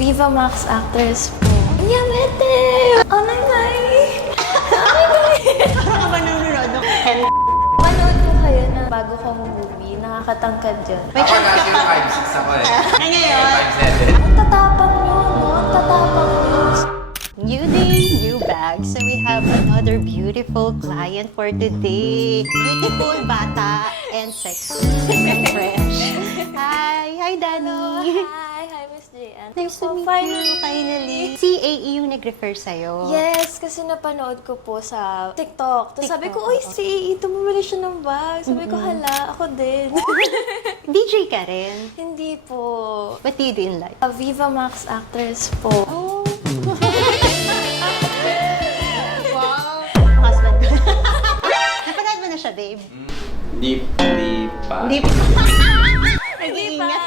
Viva Max actress po. Yamete! Onanay! Parang ka ba nanonood ng Manood po kayo ng bago kong movie, Nakakatangkad yun. Ako nasa yung 5'6" ako eh. ngayon? 5'7". Ang tatapang nyo, no? Ang tatapang nyo. New day, new bag. So we have another beautiful client for today. Beautiful, bata, and sexy. And fresh. Hi, Danny. Hi, Miss Jian. Nice to meet you, finally. Si AE yung nag-refer sa'yo. Yes, kasi napanood ko po sa TikTok. Tapos sabi ko, TikTok, uy, si ito bumili siya ng bag. Sabi ko, hala, ako din. DJ ka rin. Hindi po. What do you do in life? Viva Max actress po. Oh. Wow. Husband ko. Napanood mo na siya, babe? Hindi pa. Hindi pa. Nag-iingat.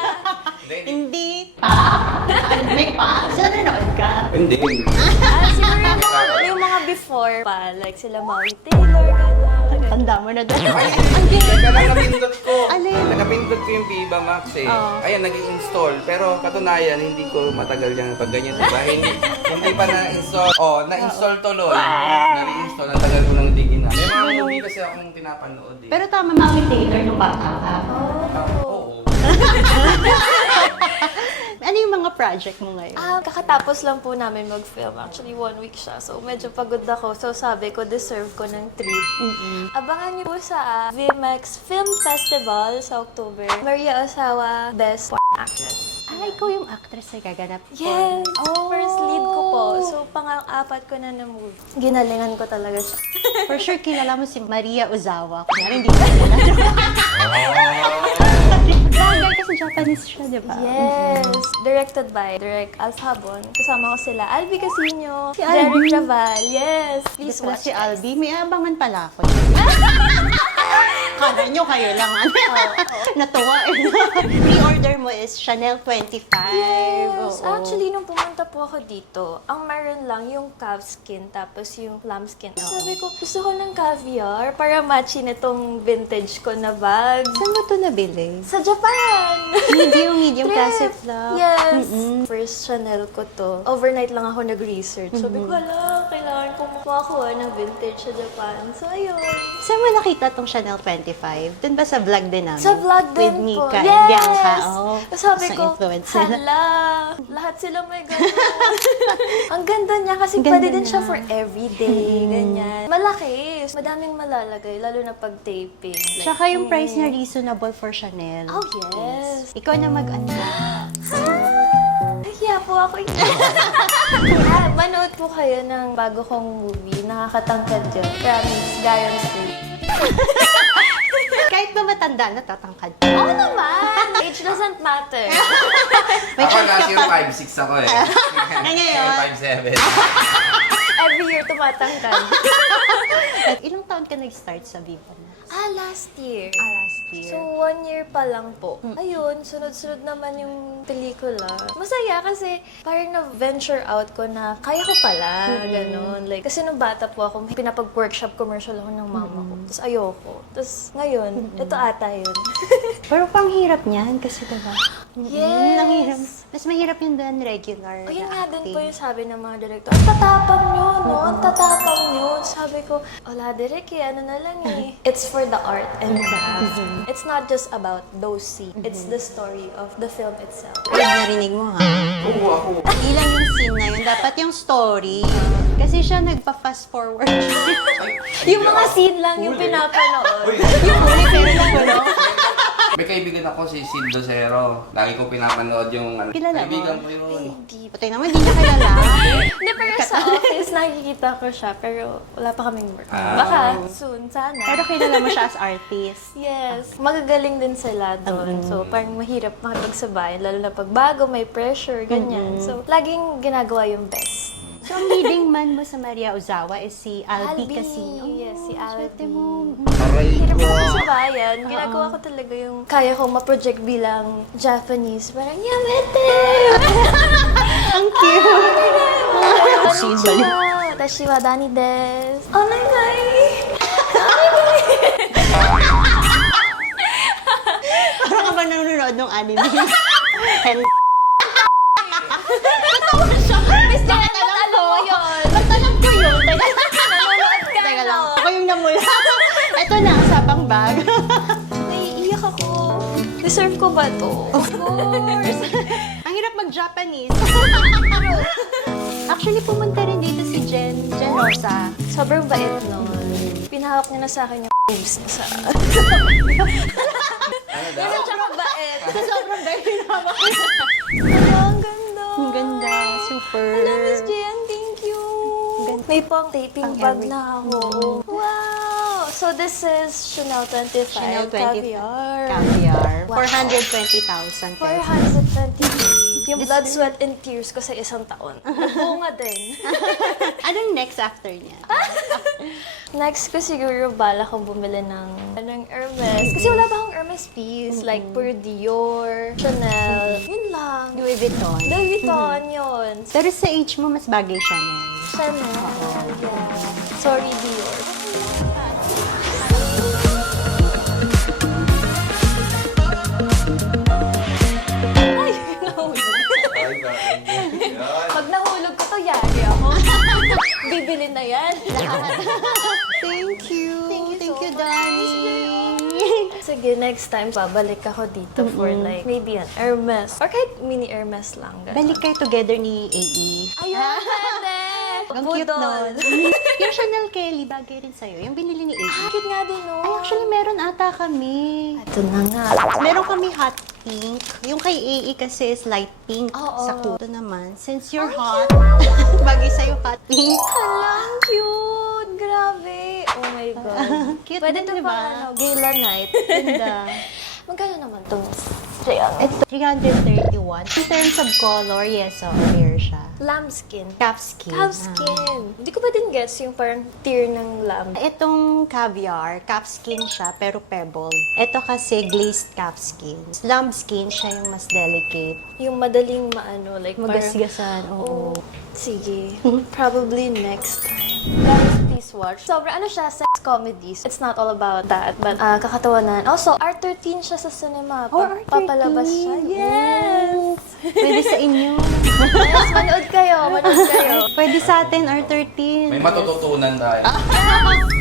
Hindi pa. May pa. Saan nanood ka? Hindi. Siguro yung mga before pa, like sila Maui Taylor, gano'n. Tanda mo na doon. Ay, teka lang, napindot ko. Alin? Napindot ko yung Viva Max eh. Oo. Ayan, nag-install. Pero katunayan, hindi ko matagal yan pag ganyan, diba? Hindi pa na-install. Oh, na-install tuloy. Na-install, natagal ko nang di gina. May mga movie kasi akong pinapanood eh. Pero tama, Mami Taylor nung bata ka. Oo. Ano yung mga project mo ngayon? Kakatapos lang po namin mag-film. Actually, 1 week siya. So, medyo pagod ako. So, sabi ko, deserve ko ng treat. Abangan niyo po sa VMX Film Festival sa October. Maria Ozawa, Best Actress. Ikaw yung actress na gaganap. Yes! Oh. First lead ko po. So, pang-apat ko na movie. Ginalingan ko talaga siya. For sure, kilala mo si Maria Ozawa. Kunyari, hindi ko kilala. Bagay kasi Japanese siya, di ba? Yes! Directed by Direk Alfabon. Kasama ko sila Albi Casino, Si Jerry Albi. Raval. Yes! Please Please watch si it. Albi. May abangan pala ako. Kala nyo kayo lang, ano? Natuwa. Pre-order mo is Chanel 25. Yes! Oo. Actually, nung pumunta po ako dito, ang meron lang yung calf skin, tapos yung lamb skin. Sabi ko, gusto ko ng caviar para matchin itong vintage ko na bag. Saan mo ito nabili? Sa Japan! Medium Yes. classic lang. Yes! First Chanel ko to. Overnight lang ako nag-research. Sabi ko, hala, kailangan ko makakuha ng vintage sa Japan. So, ayun. Saan mo nakita tong Chanel 25? Doon ba sa vlog din namin? Sa vlog din With po. Mika and Yes! Bianca. Oh, Sabi sa ko, influencer. hala, lahat sila may ganun. Ang ganda niya kasi Ang ganda pwede din siya niya. for everyday, ganyan. Malaki, madaming malalagay, lalo na pag taping. Like, Tsaka yung price niya reasonable for Chanel. Oh, yes. Ikaw na mag-unbox. Nahiya po ako. Manood po kayo ng bago kong movie, Nakakatangkad yun. Promise, guarantee. Kahit ba matanda, natatangkad. Oo naman! Age doesn't matter. Ako nasa yung 5'6" ako eh. ngayon? 5'7". Every year tumatangkad. Ilang taon ka nag-start sa Viva Max? Last year. Last year. So, 1 year pa lang po. Ayun, sunod-sunod naman yung pelikula. Masaya kasi parang na-venture out ko na kaya ko pala, ganun. Like, kasi nung bata po ako, pinapag-workshop commercial ako ng mama ko. Tapos ayoko. Tapos ngayon, ito ata yun. Pero pang hirap niyan kasi diba? Yes! Ang hirap. Mas mahirap yun than regular. Ayun na nga din acting. po yung sabi ng mga director. Ang tatapang nyo, no? Ang tatapang nyo. Sabi ko, wala direk eh, ano na lang eh. It's for the art and craft. It's not just about those scenes. It's the story of the film itself. Pag narinig mo ha? Oo, ako. Ilang yung scene na yun. Dapat yung story. Kasi siya nagpa-fast forward. Yung mga scene lang yung pinapanood. yung huli pero nakulo. May kaibigan ako si Sid Docero. Lagi ko pinapanood yung ano. Kilala mo? Kaibigan ko yun. Hindi. Patay naman, hindi niya kilala. Hindi, pero sa office nakikita ko siya, pero wala pa kaming work. Baka soon, sana. Pero kilala mo siya as artist. Yes. Magagaling din sila doon. So, parang mahirap makipagsabay, lalo na pag bago, may pressure, ganyan. So, laging ginagawa yung best. So, ang leading man mo sa Maria Ozawa is si Albi Albi. Casino. Yes, si Albi. Swerte mo. Hirap ko sa bayan. Ginagawa ko talaga yung kaya kong ma-project bilang Japanese. Parang, yamete! Ang cute! Konnichiwa! Watashi wa Dani desu. Onegai! Parang ka ba nanonood ng anime? Miss Jen, ba't alam mo yun? Ba't alam ko yun? Nanonood ka, Teka no? lang, ako yung namula. Ito na, sapang bag. Naiiyak ako. Deserve ko ba to? Of course. Ang hirap mag-Japanese. Actually, pumunta rin dito si Jen Rosa. Sobrang bait nun. Pinahawak niya na sa akin yung boobs niya sa... Ano daw? Pero tsaka bait. Sobrang very naman. Hala, ang ganda. Ang ganda, super. Hala, Miss Jen, thank you. May pang taping Pang bag every- na ako. Wow! So this is Chanel 25 Chanel 25 Caviar. Caviar. Wow. 420,000 pesos. 420. Yung blood, sweat, and tears ko sa isang taon. Bunga din. Anong next after niya? Next ko siguro bala kong bumili ng Hermes. Kasi wala ba akong Hermes piece? Like, puro Dior, Chanel. Yun lang. Louis Vuitton. Louis Vuitton yun. Pero sa age mo, mas bagay Chanel. Chanel. Yeah. Sorry, Dior. Ay, nahulog. Pag nahulog ko to, yari ako. Bibili na yan. Thank you. Thank you, so much, Danny. Sige, next time, babalik ako dito for like, maybe an Hermes. Or kahit mini Hermes lang. ganun. Balik kayo together ni AE. Ayun, pwede! Ang cute nun. Yung Chanel Kelly, bagay rin sa'yo. Yung binili ni AE. Cute nga din, no? Ay, actually, meron ata kami. Ito na nga. Meron kami hot pink. Yung kay AE kasi is light pink. Oo. Sa kuto naman. Since you're hot, bagay sa'yo hot pink. Hala, ang cute! Grabe! Oh my God. Cute Pwede din, to diba? pa, ano, gala night. Ganda. Magkano naman to, Miss Jiang? Ito, 331. In terms of color, yes, so rare siya. Lambskin. Calfskin. Calfskin. Hindi ko pa din gets yung parang tier ng lamb. Itong caviar, calfskin siya, pero pebble. Ito kasi glazed calfskin. Lambskin siya yung mas delicate. Yung madaling maano, like Magasgasan, oo. Oh, sige. Probably next time. Guys, please watch. Sobra, ano siya, sex comedies. It's not all about that, but kakatawanan. Also, R13 siya sa cinema. R13. Papalabas siya. Yes! Pwede sa inyo. Yes, manood kayo, manood kayo. Pwede sa atin, R13. May matututunan tayo.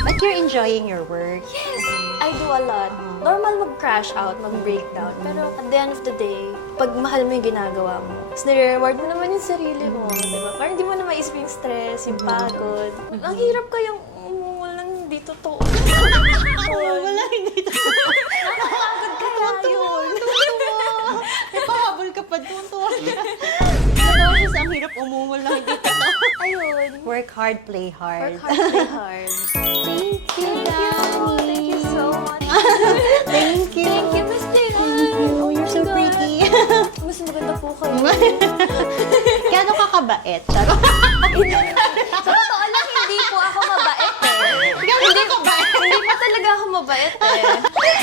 But you're enjoying your work. Yes! I do a lot. Normal mag-crash out, mag-breakdown. Pero at the end of the day, pag mahal mo yung ginagawa mo, tapos nire-reward mo naman yung sarili mo, di ba? Parang hindi mo na maisip yung stress, yung pagod. Ang hirap kayong walang hindi totoo. Wala, hindi ito. Nakakapagod kaya yun. Ipahabol ka pa doon. Natawa siya sa ang hirap umungol lang dito. Ayun. Work hard, play hard. Work hard, play hard. Thank you, Thank you so much. Thank you. Thank you, Miss Jen. Oh, you're so God. pretty. Mas maganda po kayo. Gano'n ka kabait? Charot. Sa totoo lang, hindi po ako mabait eh. Gano'n ka kabait? Hindi pa talaga ako mabait eh.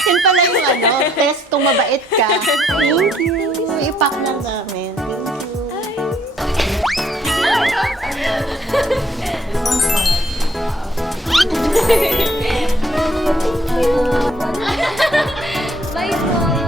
Yun pala yung ano, test kung mabait ka. Thank you. Ipak lang namin. Thank you. Bye po.